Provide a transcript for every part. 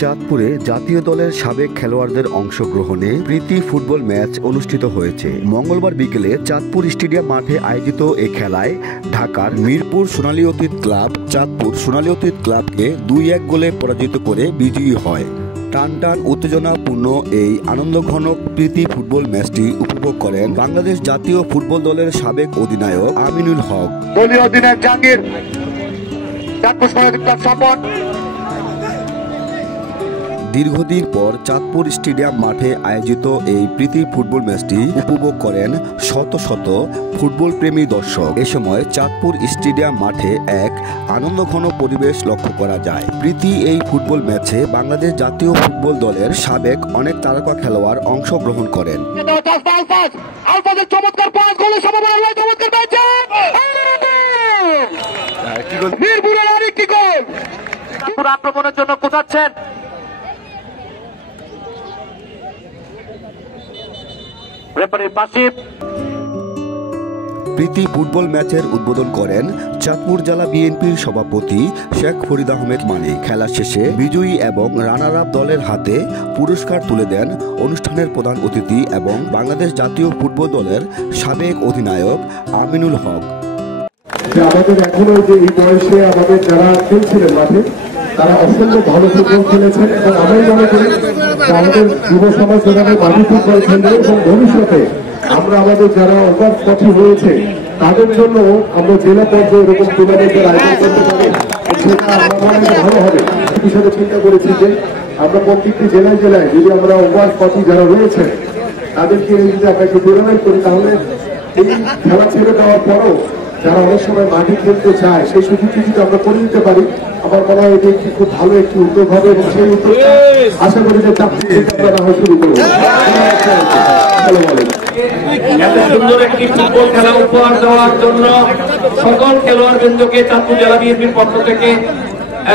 চাঁদপুরে জাতীয় দলের সাবেক খেলোয়াড়দের অংশগ্রহণে প্রীতি ফুটবল ম্যাচ অনুষ্ঠিত হয়েছে। মঙ্গলবার বিকেলে চাঁদপুর স্টেডিয়াম মাঠে আয়োজিত এই খেলায় ঢাকার মিরপুর সোনালী অতীত ক্লাব চাঁদপুর সোনালী অতীত ক্লাবকে 2-1 গোলে পরাজিত করে বিজয়ী হয়। টান টান উত্তেজনাপূর্ণ এই আনন্দঘন প্রীতি ফুটবল ম্যাচটি উপভোগ করেন বাংলাদেশ জাতীয় ফুটবল দলের সাবেক অধিনায়ক আমিনুল হক। দলীয় অধিনায়ক জাহাঙ্গীর, চাঁদপুর সোনালী অতীত ক্লাব সাপোর্ট। দীর্ঘদিন পর চাঁদপুর স্টেডিয়াম মাঠে আয়োজিত এই প্রীতি ফুটবল ম্যাচটি উপভোগ করেন শত শত ফুটবল প্রেমী দর্শক। এ সময় চাঁদপুর স্টেডিয়াম মাঠে এক আনন্দঘন পরিবেশ লক্ষ্য করা যায়। প্রীতি এই ফুটবল ম্যাচে বাংলাদেশ জাতীয় ফুটবল দলের সাবেক অনেক তারকা খেলোয়াড় অংশগ্রহণ করেন। আক্রমণের জন্য কোথাচ্ছেন প্রীতি ফুটবল ম্যাচের উদ্বোধন করেন চাঁদপুর জেলা বিএনপির সভাপতি শেখ ফরিদ আহমেদ মানিক। খেলা শেষে বিজয়ী এবং রানার আপ দলের হাতে পুরস্কার তুলে দেন অনুষ্ঠানের প্রধান অতিথি এবং বাংলাদেশ জাতীয় ফুটবল দলের সাবেক অধিনায়ক আমিনুল হক। আমাদের এখনো যে এই বয়সে আমাদের যারা খেলছিলেন মাঠে তারা অসংখ্য ভালো ফুটবল খেলেছেন এবং আমি মনে করি আমাদের যুব সমাজ যেভাবে মাঠে ফুটবল খেলবে এবং ভবিষ্যতে আমরা আমাদের যারা অবাধপথী হয়েছে তাদের জন্য আমরা জেলা পর্যায়ে এরকম টুর্নামেন্টের আয়োজন করতে পারি, সেটা আমার মনে হয় ভালো হবে। হিসেবে চিন্তা করেছি যে আমরা প্রত্যেকটি জেলায় জেলায় যদি আমরা অবাধপথী যারা রয়েছে তাদেরকে যদি আমরা একটু টুর্নামেন্ট করি তাহলে এই খেলা ছেড়ে দেওয়ার পরও যারা অনেক সময় মাঠে খেলতে চায় সেই সুযোগটি যদি আমরা করে দিতে পারি, আমার মনে হয় এটি একটি খুব ভালো একটি উদ্যোগ হবে এবং সেই উদ্যোগটা আশা করি যে আমরা শুরু করবো। এত সুন্দর একটি ফুটবল খেলা উপহার দেওয়ার জন্য সকল খেলোয়াড়বৃন্দকে চাঁদপুর জেলা বিএনপির পক্ষ থেকে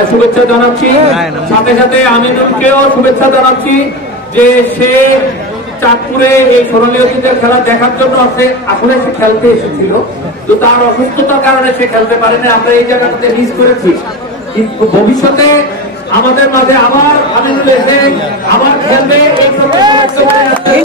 শুভেচ্ছা জানাচ্ছি। সাথে সাথে আমিনুলকেও শুভেচ্ছা জানাচ্ছি যে সে চাঁদপুরে এই সোনালী অতীতের খেলা দেখার জন্য আসলে সে খেলতে এসেছিল, তো তার অসুস্থতার কারণে সে খেলতে পারেনি। আমরা এই জায়গাটাতে মিস করেছি, কিন্তু ভবিষ্যতে আমাদের মাঝে আবার আমিনুল এসে আবার খেলবে এই